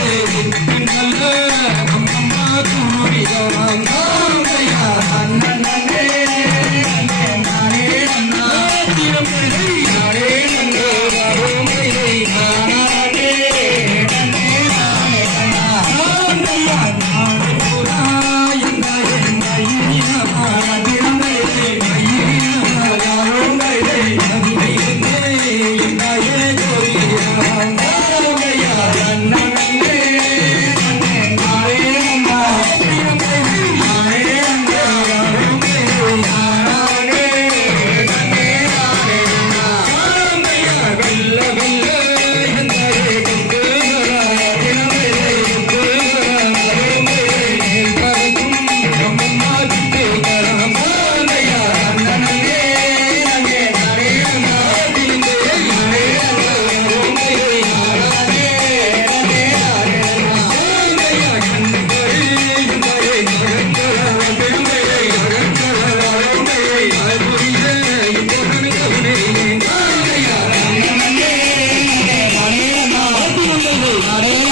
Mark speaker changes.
Speaker 1: பின்னல்ல அம்மா கூறிய நான் Ready?